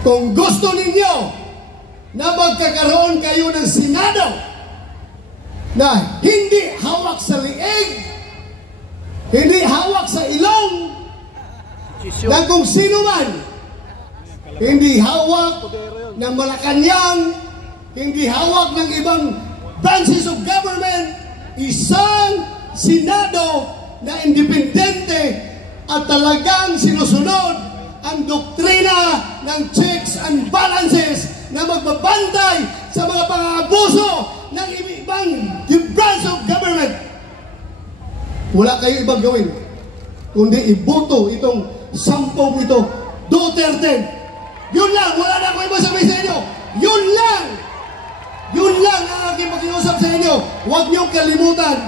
Kung gusto ninyo na magkakaroon kayo ng Senado na hindi hawak sa liig, hindi hawak sa ilong ng kung sino man, hindi hawak ng Malacanang, hindi hawak ng ibang branches of government, isang Senado na independente at talagang sinusunod ang doktrina ng checks and balances na magbabantay sa mga pang-aabuso ng ibang branch of government. Wala kayo ibang gawin kundi iboto itong sampung ito, Duterte. Yun lang, wala na ako ibang sabihin sa inyo. Yun lang ang aking makiusap sa inyo. Huwag niyong kalimutan,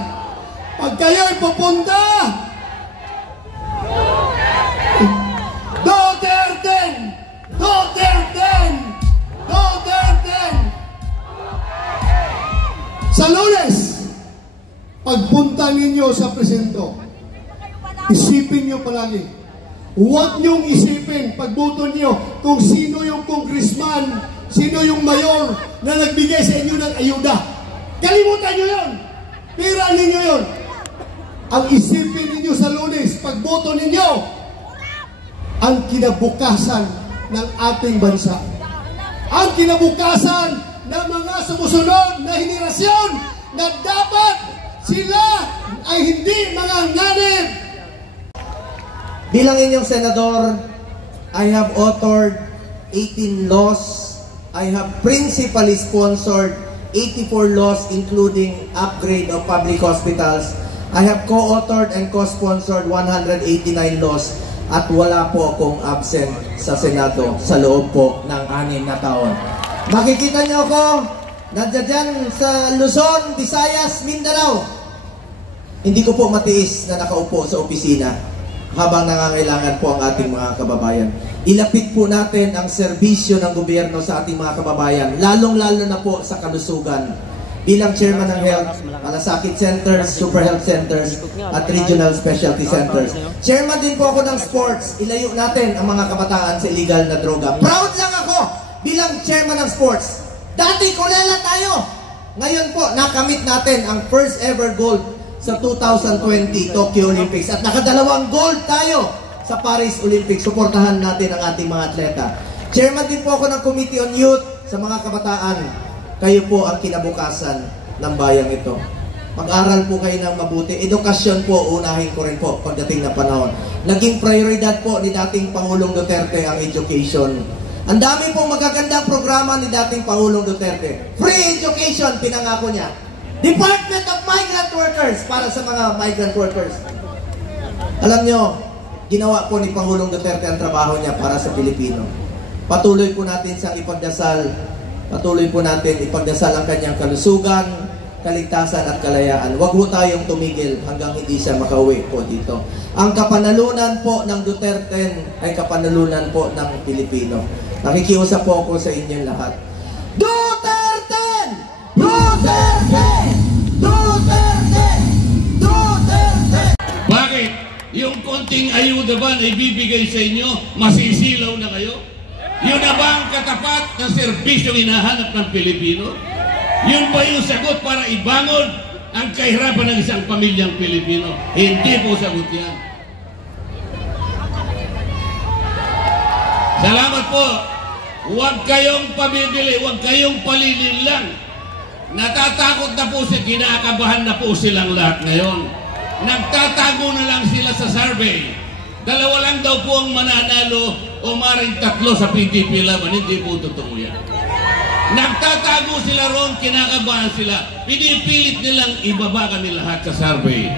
pag kayo'y pupunta, Duterte! Duterte! Duterte! Sa Lunes, pagpunta ninyo sa presinto, isipin nyo palagi. Huwag nyong isipin, pagboto nyo, kung sino yung congressman, sino yung mayor na nagbigay sa inyo ng ayuda. Kalimutan nyo yun. Pira ninyo yun. Ang isipin ninyo sa Lunes, pagboto ninyo, ang kinabukasan ng ating bansa. Ang kinabukasan ng mga sumusunod na henerasyon na dapat sila ay hindi mga nganib. Bilang inyong senador, I have authored 18 laws. I have principally sponsored 84 laws including upgrade of public hospitals. I have co-authored and co-sponsored 189 laws at wala po akong absent sa Senado sa loob po ng 6 na taon. Makikita niyo ako nandiyan sa Luzon, Visayas, Mindanao. Hindi ko po matiis na nakaupo sa opisina habang nangangailangan po ang ating mga kababayan. Ilapit po natin ang serbisyo ng gobyerno sa ating mga kababayan, lalong-lalo na po sa kalusugan. Bilang chairman ng Health, Malasakit Centers, Super Health Centers, at Regional Specialty Centers. Chairman din po ako ng sports. Ilayo natin ang mga kabataan sa illegal na droga. Proud lang ako bilang chairman ng sports. Dati kulela tayo. Ngayon po, nakamit natin ang first ever gold sa 2020 Tokyo Olympics at nakadalawang gold tayo sa Paris Olympics. Suportahan natin ang ating mga atleta. Chairman din po ako ng Committee on Youth sa mga kabataan. Kayo po ang kinabukasan ng bayang ito. Mag-aral po kayo ng mabuti. Edukasyon po, unahin ko rin po pagdating ng panahon. Naging prioridad po ni dating Pangulong Duterte ang education. Ang dami pong magagandang programa ni dating Pangulong Duterte. Free education, pinangako niya. Department of Migrant Workers para sa mga migrant workers. Alam nyo, ginawa po ni Pangulong Duterte ang trabaho niya para sa Pilipino. Patuloy po natin siyang ipagdasal. Patuloy po natin ipagdasal ang kanyang kalusugan, kaligtasan at kalayaan. Huwag po tayong tumigil hanggang hindi siya makauwi po dito. Ang kapanalunan po ng Duterte ay kapanalunan po ng Pilipino. Nakikiusap po ako sa inyong lahat. Duterte! Duterte! Duterte! Duterte! Bakit? Yung konting ayuda ba na ibibigay sa inyo, masisilaw na kayo? Yun na ba ang katapat na serbisyong hinahanap ng Pilipino? Yun ba yung sagot para ibangon ang kahirapan ng isang pamilyang Pilipino? Hindi po sagot yan. Salamat po. Huwag kayong pabibili, huwag kayong palilin lang. Natatakot na po sila, kinakabahan na po silang lahat ngayon. Nagtatago na lang sila sa survey. Dalawa lang daw po ang mananalo o maring 3 sa PDP laban. Hindi po totoo yan. Nagtatago sila ron, kinakabahan sila. Pinipilit nilang ibaba kami lahat sa survey.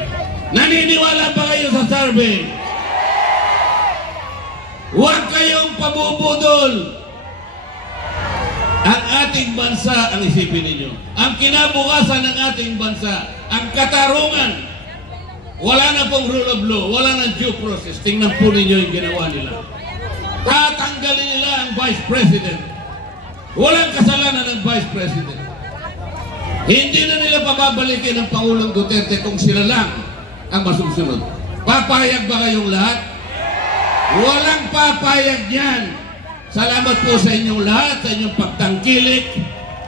Naniniwala ba kayo sa survey? Huwag kayong pabubudol. Ang ating bansa, ang isipin ninyo, ang kinabukasan ng ating bansa, ang katarungan, wala na pong rule of law, wala na due process. Tingnan po ninyo yung ginawa nila. Tatanggalin nila ang Vice President. Walang kasalanan ng Vice President. Hindi na nila pababalikin ang Pangulong Duterte kung sila lang ang masusunod. Papayag ba kayong lahat? Walang papayag yan. Salamat po sa inyong lahat, sa inyong pagtangkilik.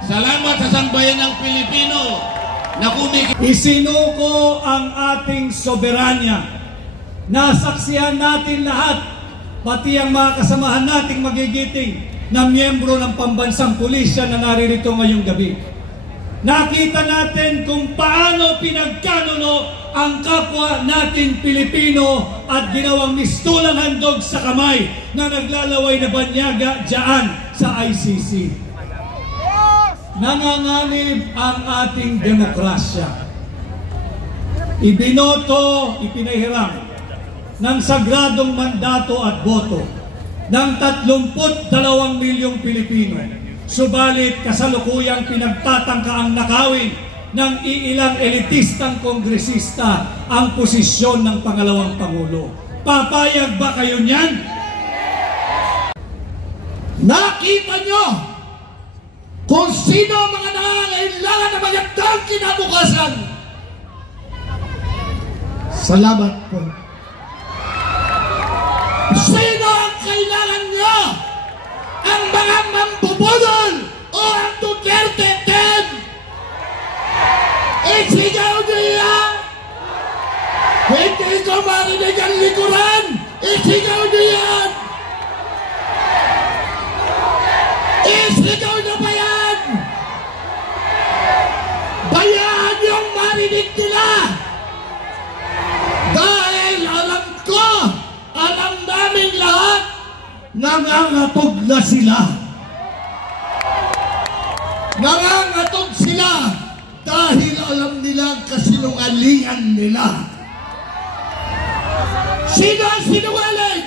Salamat sa sambayan ng Pilipino na Isinuko ang ating soberanya. Nasaksihan natin lahat, pati ang mga kasamahan nating magigiting na miyembro ng pambansang pulisya na naririto ngayong gabi. Nakita natin kung paano pinagkanuno ang kapwa nating Pilipino at ginawang mistulang handog sa kamay na naglalaway na banyaga dyan sa ICC. Nanganganib ang ating demokrasya. Ibinoto, ipinahiram ng sagradong mandato at boto ng 32 milyong Pilipino. Subalit kasalukuyang pinagtatangka ang nakawin ng iilang elitistang kongresista ang posisyon ng pangalawang Pangulo. Papayag ba kayo niyan? Nakita nyo kung sino ang mga nangangailangan na magandang kinabukasan. Salamat po. Sino ang kailangan nyo? Ang mga mambubudol o ang Duterte 10? Isigaw niya! Hindi ko marinig ang likuran! Isigaw niya! Isigaw niyo ba yan? Bayaan yung marinig nila! Dahil alam ko, alam namin lahat, nangangatog na sila. Nangangatog sila dahil alam nila ang kasinungalingan nila. Sino ang sinungaling?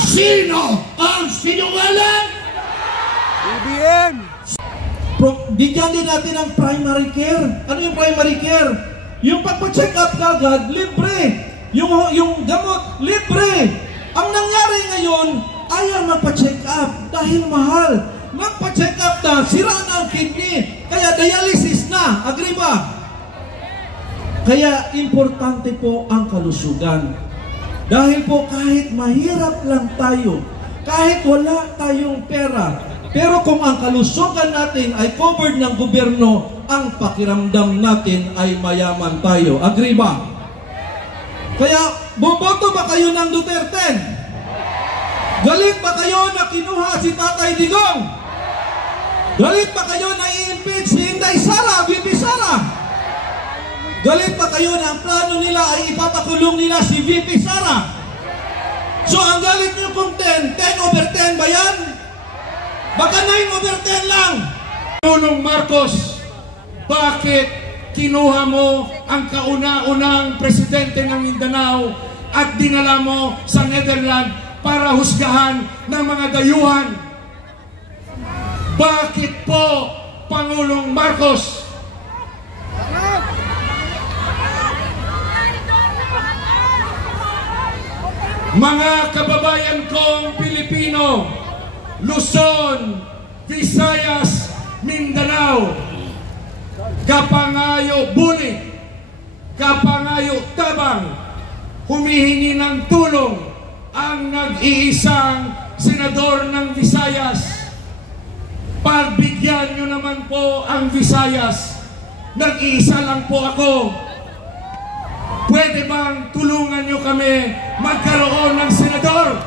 Sino ang sinungaling? BBM! Bigyan din natin ang primary care. Ano yung primary care? Yung pagpa-check up kagad, libre. Yung gamot, libre. Ang nangyari ngayon, ayaw magpa-check up dahil mahal. Magpa-check up na, sira na ang kidney. Kaya dialysis na. Agree ba? Kaya importante po ang kalusugan. Dahil po kahit mahirap lang tayo, kahit wala tayong pera, pero kung ang kalusugan natin ay covered ng gobyerno, ang pakiramdam natin ay mayaman tayo. Agree ba? Kaya boboto ba kayo ng Duterte? Galit ba kayo na kinuha si Tatay Digong? Galit ba kayo na i-impeach si Inday Sara, VP Sara? Galit ba kayo na ang plano nila ay ipapakulong nila si VP Sara? So ang galit nyo kung 10 over 10 ba yan? Baka 9 over 10 lang. Pangulong Marcos, bakit kinuha mo ang kauna-unang presidente ng Mindanao at dinala mo sa Netherlands para husgahan ng mga dayuhan? Bakit po, Pangulong Marcos? Mga kababayan kong Pilipino, Luzon, Visayas, Mindanao, Kapangayo, Bulig, Kapangayo, Tabang, humihingi ng tulong ang nag-iisang senador ng Visayas. Pagbigyan nyo naman po ang Visayas. Nag-iisa lang po ako. Pwede bang tulungan nyo kami magkaroon ng senador?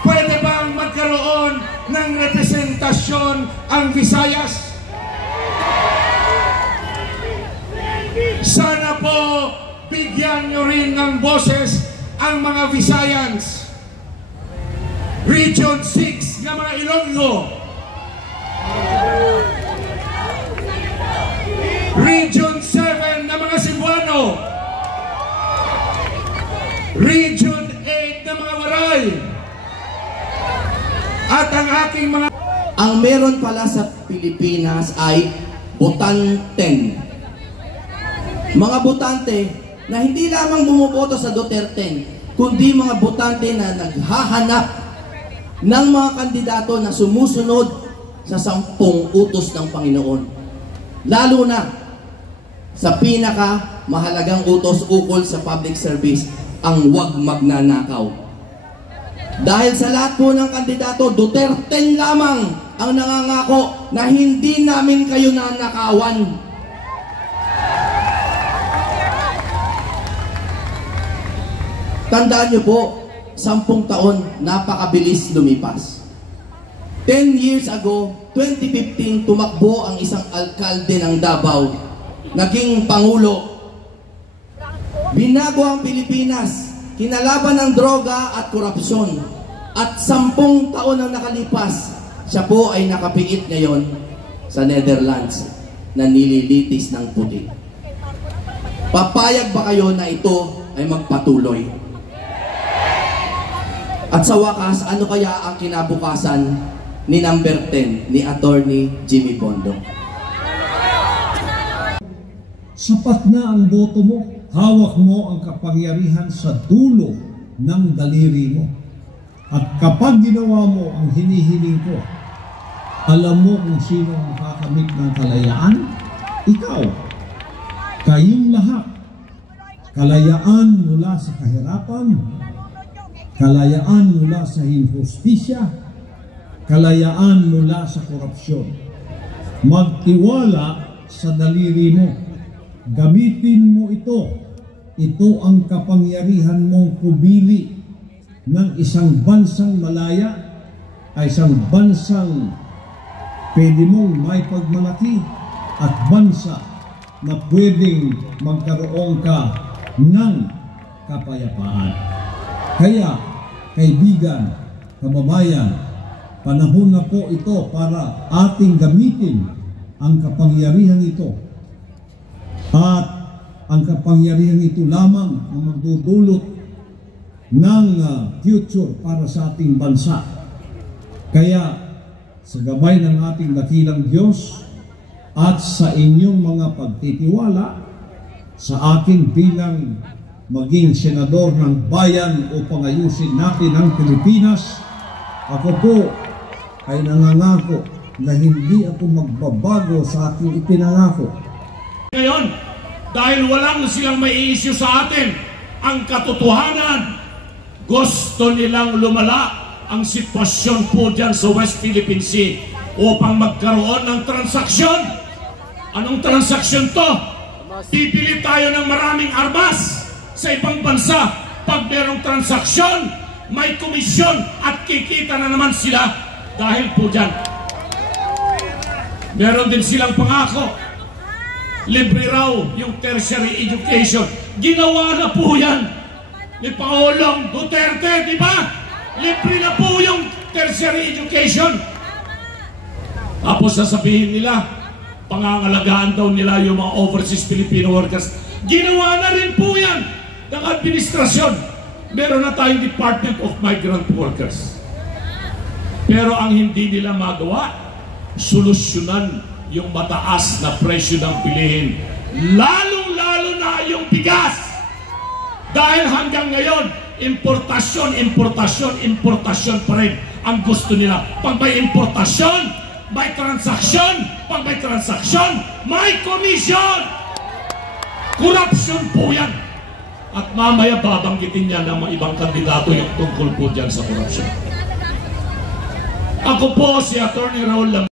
Pwede bang magkaroon ng representasyon ang Visayas? Sana po bigyan nyo rin ng boses ang mga Visayans. Region 6 ng mga Ilonggo. Region 7 ng mga Cebuano. Region 8 ng mga Waray. At ang aking mga... Ang meron pala sa Pilipinas ay botanteng. Mga botante na hindi lamang bumuboto sa Duterte, kundi mga botante na naghahanap ng mga kandidato na sumusunod sa 10 utos ng Panginoon. Lalo na sa pinaka mahalagang utos ukol sa public service, ang huwag magnanakaw. Dahil sa lahat po ng kandidato, Duterte lamang ang nangangako na hindi namin kayo nanakawan. Tandaan niyo po, 10 taon, napakabilis lumipas. 10 years ago, 2015, tumakbo ang isang alkalde ng Davao, naging Pangulo. Binago ang Pilipinas, kinalaban ng droga at korupsyon. At 10 taon ang nakalipas, siya po ay nakapiit ngayon sa Netherlands na nililitis ng puti. Papayag ba kayo na ito ay magpatuloy? At sa wakas, ano kaya ang kinabukasan ni number 10 ni Attorney Jimmy Bondo? Sapat na ang boto mo. Hawak mo ang kapangyarihan sa dulo ng daliri mo. At kapag ginawa mo ang hinihiling ko, alam mo kung sino ang makakamit ng kalayaan? Ikaw. Kayong lahat. Kalayaan mula sa kahirapan, kalayaan mula sa injustisya, kalayaan mula sa korupsyon. Magtiwala sa daliri mo. Gamitin mo ito. Ito ang kapangyarihan mong pumili ng isang bansang malaya ay isang bansang pwede mong may pagmalaki at bansa na pwedeng magkaroon ka ng kapayapaan. Kaya, kaibigan, kababayan, panahon na po ito para ating gamitin ang kapangyarihan ito. At ang kapangyarihan ito lamang ang magdudulot ng future para sa ating bansa. Kaya sa gabay ng ating dakilang Diyos at sa inyong mga pagtitiwala sa akin bilang maging senador ng bayan upang ayusin natin ang Pilipinas, ako po ay nangangako na hindi ako magbabago sa aking ipinangako. Ngayon, dahil walang silang may issue sa atin, ang katotohanan, gusto nilang lumala ang sitwasyon po dyan sa West Philippine Sea upang magkaroon ng transaksyon. Anong transaksyon to? Pipili tayo ng maraming armas sa ibang bansa. Pag merong transaksyon, may komisyon at kikita na naman sila dahil po dyan. Meron din silang pangako. Libre raw yung tertiary education. Ginawa na po yan ni Pangulong Duterte, di ba? Libre na po yung tertiary education. Tapos sasabihin nila, pangangalagaan daw nila yung mga overseas Filipino workers. Ginawa na rin po yan ng administrasyon. Meron na tayong Department of Migrant Workers. Pero ang hindi nila magawa, solusyonan yung mataas na presyo ng bilihin. Lalong-lalo na yung bigas. Dahil hanggang ngayon, importasyon pa rin ang gusto nila. Pag may importasyon, may transaksyon. Pag may transaksyon, may komisyon. Korupsyon po yan. At mamaya babanggitin niya ng mga ibang kandidato yung tungkol po dyan sa korupsyon. Ako po si Attorney Raul Lam